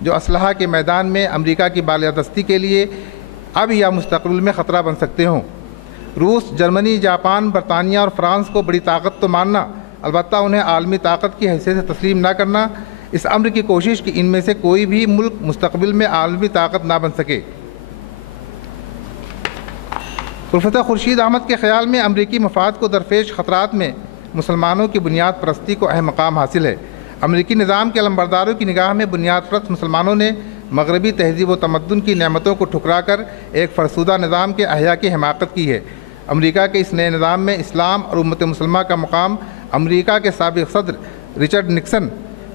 جو اسلحہ کے میدان میں امریکہ کی بالادستی کے لیے اب یا مستقبل میں خطرہ بن سکتے ہوں۔ روس، جرمنی، جاپان، برطانیہ اور فرانس کو بڑی طاقت تو ماننا، البتہ انہیں عالمی طاقت کی حیثیت سے تسلیم نہ کرنا، اس امر کی کوشش کہ ان میں سے کوئی بھی ملک مستقبل میں عالمی طاقت نہ بن سکے۔ پروفیسر خورشید احمد کے خیال میں امریکی مفاد کو درپیش خطرات میں مسلمانوں کی بنیاد پرستی کو اہم مقام حاصل ہے۔ امریکی نظام کے علمبرداروں کی نگاہ میں بنیاد پرست مسلمانوں نے مغربی تہذیب و تمدن کی نعمتوں کو ٹھکرا کر ایک فرسودہ نظام کے احیاء کی حماقت کی ہے۔ امریکہ کے اس نئے نظام میں اسلام اور امت مسلمہ کا مقام امریکہ کے سابق صدر رچرڈ نکسن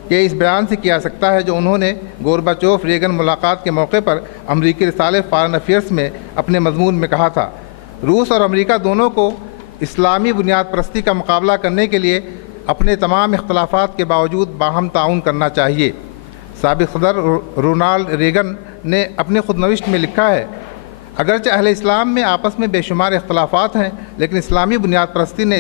کے اس بیان سے کیا سکتا ہے جو انہوں نے گورباچوف ریگن ملاقات کے موقع پر امریکی رسالے فارن افیئرس میں اپنے مضمون میں کہا تھا۔ روس اور امریکہ دونوں کو اسلامی بنیاد پرستی کا مقابلہ کرنے کے لیے اپنے تمام اختلافات کے باوجود باہم تعاون کرنا چاہیے۔ سابق صدر رونالڈ ریگن نے اپنے خود نوشت میں لکھا ہے، اگرچہ اہل اسلام میں آپس میں بے شمار اختلافات ہیں، لیکن اسلامی بنیاد پرستی نے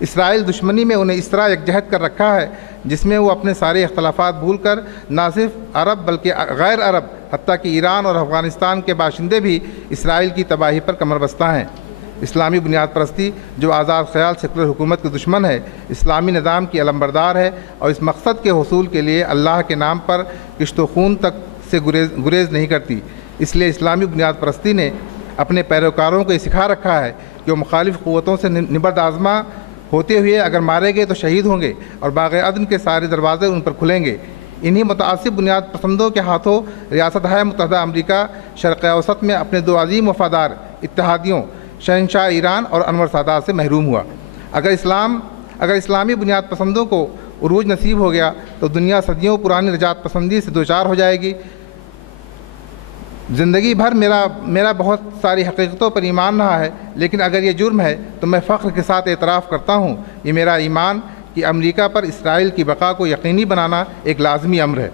اسرائیل دشمنی میں انہیں اس طرح یکجہت کر رکھا ہے جس میں وہ اپنے سارے اختلافات بھول کر نہ صرف عرب بلکہ غیر عرب حتیٰ کہ ایران اور افغانستان کے باشندے بھی اسرائیل کی تباہی پر کمر بستہ ہیں۔ اسلامی بنیاد پرستی جو آزاد خیال سیکولر حکومت کے دشمن ہے، اسلامی نظام کی علمبردار ہے اور اس مقصد کے حصول کے لیے اللہ کے نام پر کشت و خون تک سے گریز نہیں کرتی۔ اس لیے اسلامی بنیاد پرستی نے اپنے پیروکاروں کو یہ سکھا رکھا ہے کہ وہ مخالف قوتوں سے نبرد آزما ہوتے ہوئے اگر مارے گئے تو شہید ہوں گے اور باغ عدن کے سارے دروازے ان پر کھلیں گے۔ انہی متعصب بنیاد پسندوں کے ہاتھوں ریاستہائے متحدہ امریکہ شرق اوسط میں اپنے دو عظیم وفادار اتحادیوں شہنشاہ ایران اور انور سادات سے محروم ہوا۔ اگر اسلامی بنیاد پسندوں کو عروج نصیب ہو گیا تو دنیا صدیوں پرانی نجات پسندی سے دوچار ہو جائے گی۔ زندگی بھر میرا بہت ساری حقیقتوں پر ایمان رہا ہے، لیکن اگر یہ جرم ہے تو میں فخر کے ساتھ اعتراف کرتا ہوں، یہ میرا ایمان کہ امریکہ پر اسرائیل کی بقا کو یقینی بنانا ایک لازمی امر ہے۔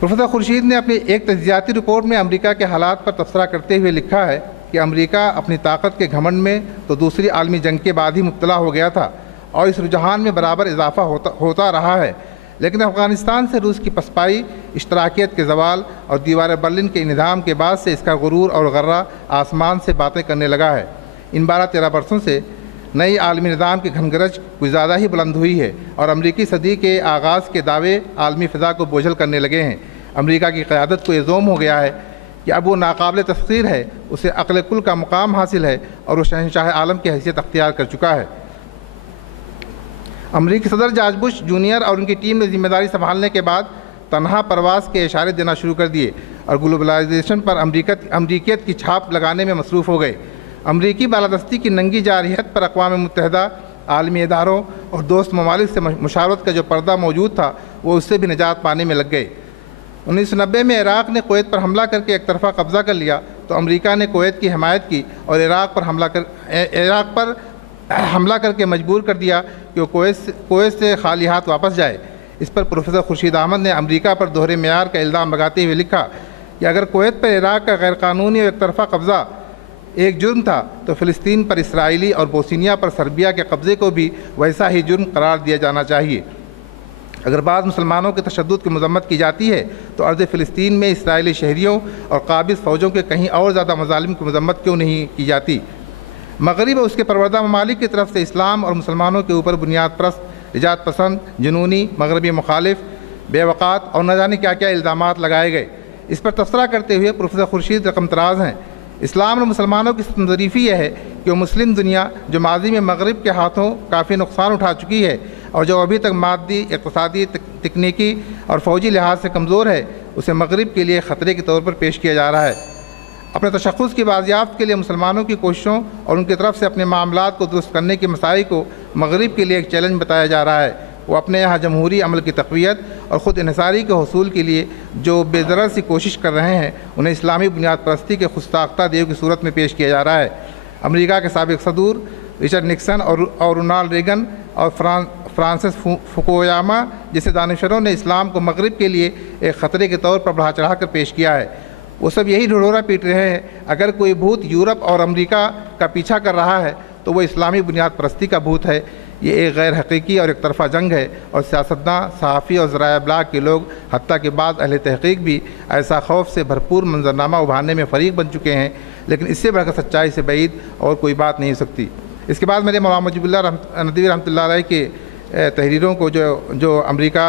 پروفیسر خورشید نے اپنی ایک تجزیاتی رپورٹ میں امریکہ کے حالات پر تبصرہ کرتے ہوئے لکھا ہے کہ امریکہ اپنی طاقت کے گھمنڈ میں تو دوسری عالمی جنگ کے بعد ہی مبتلا ہو گیا تھا اور اس رجحان میں برابر اضافہ ہوتا رہا ہے، لیکن افغانستان سے روس کی پسپائی، اشتراکیت کے زوال اور دیوار برلن کے انہدام کے بعد سے اس کا غرور اور غرہ آسمان سے باتیں کرنے لگا ہے۔ ان 12-13 برسوں سے نئی عالمی نظام کی گھن گرج کچھ زیادہ ہی بلند ہوئی ہے اور امریکی صدی کے آغاز کے دعوے عالمی فضا کو بوجھل کرنے لگے ہیں۔ امریکہ کی قیادت کو یہ زوم ہو گیا ہے کہ اب وہ ناقابل تسخیر ہے، اسے عقل کل کا مقام حاصل ہے اور وہ شہنشاہ عالم کی حیثیت اختیار کر چکا ہے۔ امریکی صدر جارج بش جونیئر اور ان کی ٹیم نے ذمہ داری سنبھالنے کے بعد تنہا پرواز کے اشارے دینا شروع کر دیے اور گلوبلائزیشن پر امریکیت کی چھاپ لگانے میں مصروف ہو گئے۔ امریکی بالادستی کی ننگی جارحیت پر اقوام متحدہ، عالمی اداروں اور دوست ممالک سے مشاورت کا جو پردہ موجود تھا وہ اس سے بھی نجات پانے میں لگ گئے۔ 1990 میں عراق نے کویت پر حملہ کر کے ایک طرفہ قبضہ کر لیا تو امریکہ نے کویت کی حمایت کی اور عراق پر حملہ کر کے مجبور کر دیا کہ وہ کویت سے خالی ہاتھ واپس جائے۔ اس پر پروفیسر خورشید احمد نے امریکہ پر دوہرے معیار کا الزام لگاتے ہوئے لکھا کہ اگر کویت پر عراق کا غیر قانونی اور ایک طرفہ قبضہ ایک جرم تھا تو فلسطین پر اسرائیلی اور بوسنیا پر سربیا کے قبضے کو بھی ویسا ہی جرم قرار دیا جانا چاہیے۔ اگر بعض مسلمانوں کے تشدد کی مذمت کی جاتی ہے تو ارض فلسطین میں اسرائیلی شہریوں اور قابض فوجوں کے کہیں اور زیادہ مظالم کی مذمت کیوں نہیں کی جاتی؟ مغرب اور اس کے پروردہ ممالک کی طرف سے اسلام اور مسلمانوں کے اوپر بنیاد پرست، نجات پسند، جنونی، مغربی مخالف، بے وقات اور نہ جانے کیا کیا الزامات لگائے گئے۔ اس پر تبصرہ کرتے ہوئے پروفیسر خورشید رقم طراز ہیں، اسلام اور مسلمانوں کی ظریفی یہ ہے کہ وہ مسلم دنیا جو ماضی میں مغرب کے ہاتھوں کافی نقصان اٹھا چکی ہے اور جو ابھی تک مادی، اقتصادی، تکنیکی اور فوجی لحاظ سے کمزور ہے، اسے مغرب کے لیے خطرے کے طور پر پیش کیا جا رہا ہے۔ اپنے تشخص کی بازیافت کے لیے مسلمانوں کی کوششوں اور ان کی طرف سے اپنے معاملات کو درست کرنے کی مساعی کو مغرب کے لیے ایک چیلنج بتایا جا رہا ہے۔ وہ اپنے یہاں جمہوری عمل کی تقویت اور خود انحصاری کے حصول کے لیے جو بے ضرر سی کوشش کر رہے ہیں انہیں اسلامی بنیاد پرستی کے خود ساختہ دیو کی صورت میں پیش کیا جا رہا ہے۔ امریکہ کے سابق صدور رچرڈ نکسن اور رونالڈ ریگن اور فرانسس فوکویاما جیسے دانشوروں نے اسلام کو مغرب کے لیے ایک خطرے کے طور پر بڑھا چڑھا کر پیش کیا ہے۔ وہ سب یہی ڈھڈورا پیٹ رہے ہیں، اگر کوئی بھوت یورپ اور امریکہ کا پیچھا کر رہا ہے تو وہ اسلامی بنیاد پرستی کا بھوت ہے۔ یہ ایک غیر حقیقی اور ایک طرفہ جنگ ہے، اور سیاستداں، صحافی اور ذرائع ابلاغ کے لوگ، حتیٰ کہ بعض اہل تحقیق بھی ایسا خوف سے بھرپور منظرنامہ ابھارنے میں فریق بن چکے ہیں، لیکن اس سے بڑھ کر سچائی سے بعید اور کوئی بات نہیں ہو سکتی۔ اس کے بعد میرے مولانا مجیب اللہ ندوی رحمۃ اللہ علیہ کی تحریروں کو جو امریکہ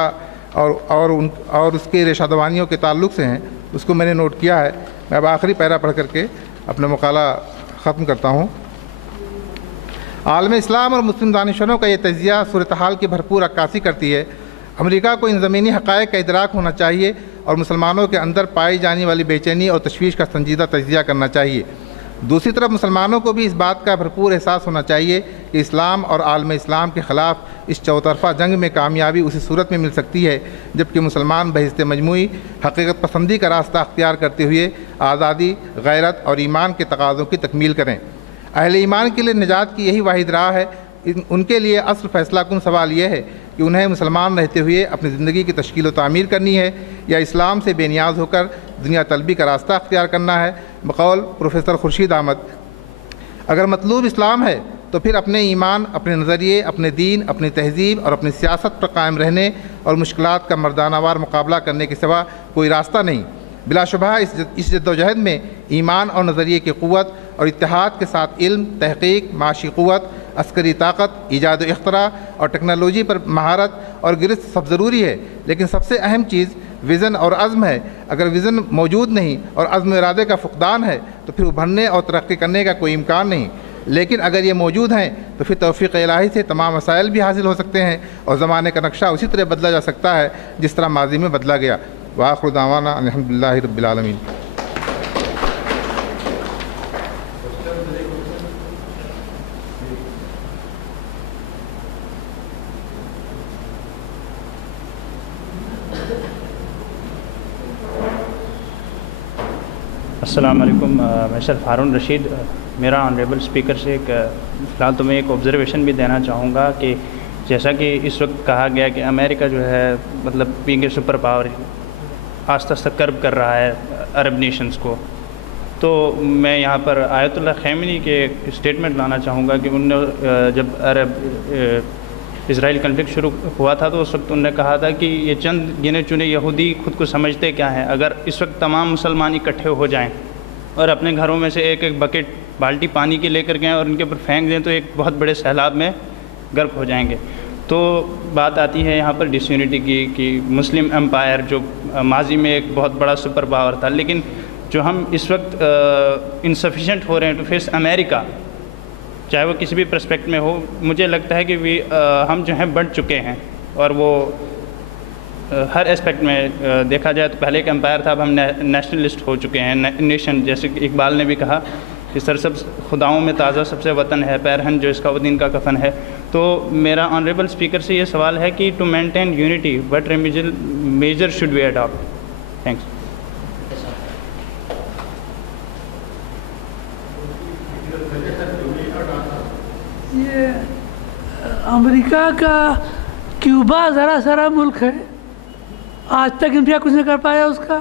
اور اس کے ریشہ دوانیوں کے تعلق سے ہیں، اس کو میں نے نوٹ کیا ہے۔ میں اب آخری پیرا پڑھ کر کے اپنا مقالہ ختم کرتا ہوں۔ عالم اسلام اور مسلم دانشوروں کا یہ تجزیہ صورتحال کی بھرپور عکاسی کرتی ہے۔ امریکہ کو ان زمینی حقائق کا ادراک ہونا چاہیے اور مسلمانوں کے اندر پائی جانے والی بے چینی اور تشویش کا سنجیدہ تجزیہ کرنا چاہیے۔ دوسری طرف مسلمانوں کو بھی اس بات کا بھرپور احساس ہونا چاہیے کہ اسلام اور عالم اسلام کے خلاف اس چوطرفہ جنگ میں کامیابی اسی صورت میں مل سکتی ہے جبکہ مسلمان بحث مجموعی حقیقت پسندی کا راستہ اختیار کرتے ہوئے آزادی، غیرت اور ایمان کے تقاضوں کی تکمیل کریں۔ اہل ایمان کے لیے نجات کی یہی واحد راہ ہے۔ ان کے لیے اصل فیصلہ کن سوال یہ ہے کہ انہیں مسلمان رہتے ہوئے اپنی زندگی کی تشکیل و تعمیر کرنی ہے یا اسلام سے بے نیاز ہو کر دنیا طلبی کا راستہ اختیار کرنا ہے۔ بقول پروفیسر خورشید احمد، اگر مطلوب اسلام ہے تو پھر اپنے ایمان، اپنے نظریے، اپنے دین، اپنی تہذیب اور اپنی سیاست پر قائم رہنے اور مشکلات کا مردانہ وار مقابلہ کرنے کے سوا کوئی راستہ نہیں۔ بلا شبہ اس جد و جہد میں ایمان اور نظریے کی قوت اور اتحاد کے ساتھ علم، تحقیق، معاشی قوت، عسکری طاقت، ایجاد و اختراع اور ٹیکنالوجی پر مہارت اور گرفت سب ضروری ہے، لیکن سب سے اہم چیز ویژن اور عزم ہے۔ اگر ویژن موجود نہیں اور عزم و ارادے کا فقدان ہے تو پھر ابھرنے اور ترقی کرنے کا کوئی امکان نہیں، لیکن اگر یہ موجود ہیں تو پھر توفیق الہی سے تمام مسائل بھی حاصل ہو سکتے ہیں اور زمانے کا نقشہ اسی طرح بدلا جا سکتا ہے جس طرح ماضی میں بدلا گیا۔ وآخر دعوانا الحمدللہ رب العالمین۔ السلام علیکم، میں شرف ہارون رشید۔ میرا آنریبل اسپیکر سے فی الحال تو میں ایک آبزرویشن بھی دینا چاہوں گا کہ جیسا کہ اس وقت کہا گیا کہ امریکہ جو ہے مطلب بینگ اے سپر پاور آہستہ آہستہ کرب کر رہا ہے عرب نیشنز کو، تو میں یہاں پر آیت اللہ خیمنی کے اسٹیٹمنٹ لانا چاہوں گا کہ ان نے جب عرب اسرائیل کنفلکٹ شروع ہوا تھا تو اس وقت انہوں نے کہا تھا کہ یہ چند گنے چنے یہودی خود کو سمجھتے کیا ہیں، اگر اس وقت تمام مسلمان اکٹھے ہو جائیں اور اپنے گھروں میں سے ایک ایک بکٹ بالٹی پانی کی لے کر گئیں اور ان کے اوپر پھینک دیں تو ایک بہت بڑے سیلاب میں غرق ہو جائیں گے۔ تو بات آتی ہے یہاں پر ڈس یونٹی کی کہ مسلم امپائر جو ماضی میں ایک بہت بڑا سپر پاور تھا، لیکن جو ہم اس وقت انسفیشینٹ ہو رہے ہیں ٹو فیس امریکہ، چاہے وہ کسی بھی پرسپیکٹ میں ہو، مجھے لگتا ہے کہ ہم جو ہیں بڑھ چکے ہیں، اور وہ ہر اسپیکٹ میں دیکھا جائے تو پہلے ایک امپائر تھا، اب ہم نیشنلسٹ ہو چکے ہیں، نیشن، جیسے کہ اقبال نے بھی کہا کہ سرسبز خداؤں میں تازہ سب سے وطن ہے، پیرہن جو اس کا وہ دین کا کفن ہے۔ تو میرا آنریبل اسپیکر سے یہ سوال ہے کہ to maintain unity what remedial measure should we adopt? Thanks. یہ امریکہ کا کیوبا ذرا سارا ملک ہے، آج تک انڈیا کچھ نہیں کر پایا اس کا،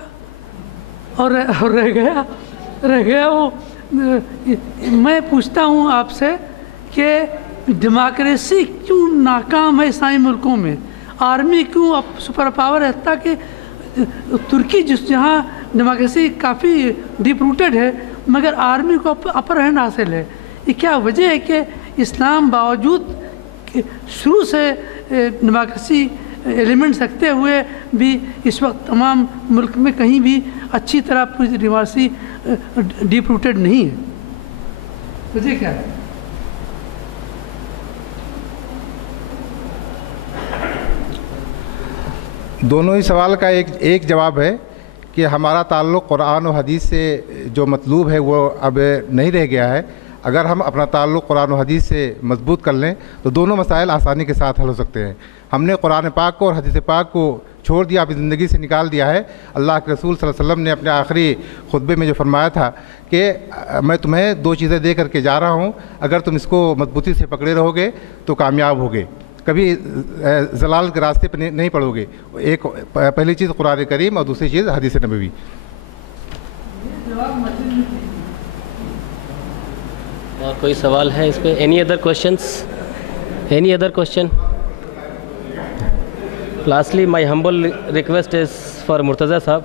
اور رہ گیا وہ۔ میں پوچھتا ہوں آپ سے کہ ڈیموکریسی کیوں ناکام ہے اسلامی ملکوں میں؟ آرمی کیوں اب سپر پاور ہے؟ تاکہ ترکی جہاں ڈیموکریسی کافی ڈیپ روٹڈ ہے مگر آرمی کو اپر ہینڈ حاصل ہے، یہ کیا وجہ ہے کہ اسلام باوجود شروع سے ڈیموکریسی ایلیمنٹس رکھتے ہوئے بھی اس وقت تمام ملک میں کہیں بھی اچھی طرح پوری ڈیموکریسی ڈیپ روٹڈ نہیں ہے؟ وجہ کیا ہے؟ دونوں ہی سوال کا ایک جواب ہے کہ ہمارا تعلق قرآن و حدیث سے جو مطلوب ہے وہ اب نہیں رہ گیا ہے۔ اگر ہم اپنا تعلق قرآن و حدیث سے مضبوط کر لیں تو دونوں مسائل آسانی کے ساتھ حل ہو سکتے ہیں۔ ہم نے قرآن پاک کو اور حدیث پاک کو چھوڑ دیا، اپنی زندگی سے نکال دیا ہے۔ اللہ کے رسول صلی اللہ علیہ وسلم نے اپنے آخری خطبے میں جو فرمایا تھا کہ میں تمہیں دو چیزیں دے کر کے جا رہا ہوں، اگر تم اس کو مضبوطی سے پکڑے رہو گے تو کامیاب ہوگے، کبھی ضلال کے راستے پہ نہیں پڑو گے۔ ایک پہلی چیز قرآن کریم اور دوسری چیز حدیث نبوی۔ اور کوئی سوال ہے اس پہ؟ Any other questions? Any other question? Lastly my humble request is for Murtaza صاحب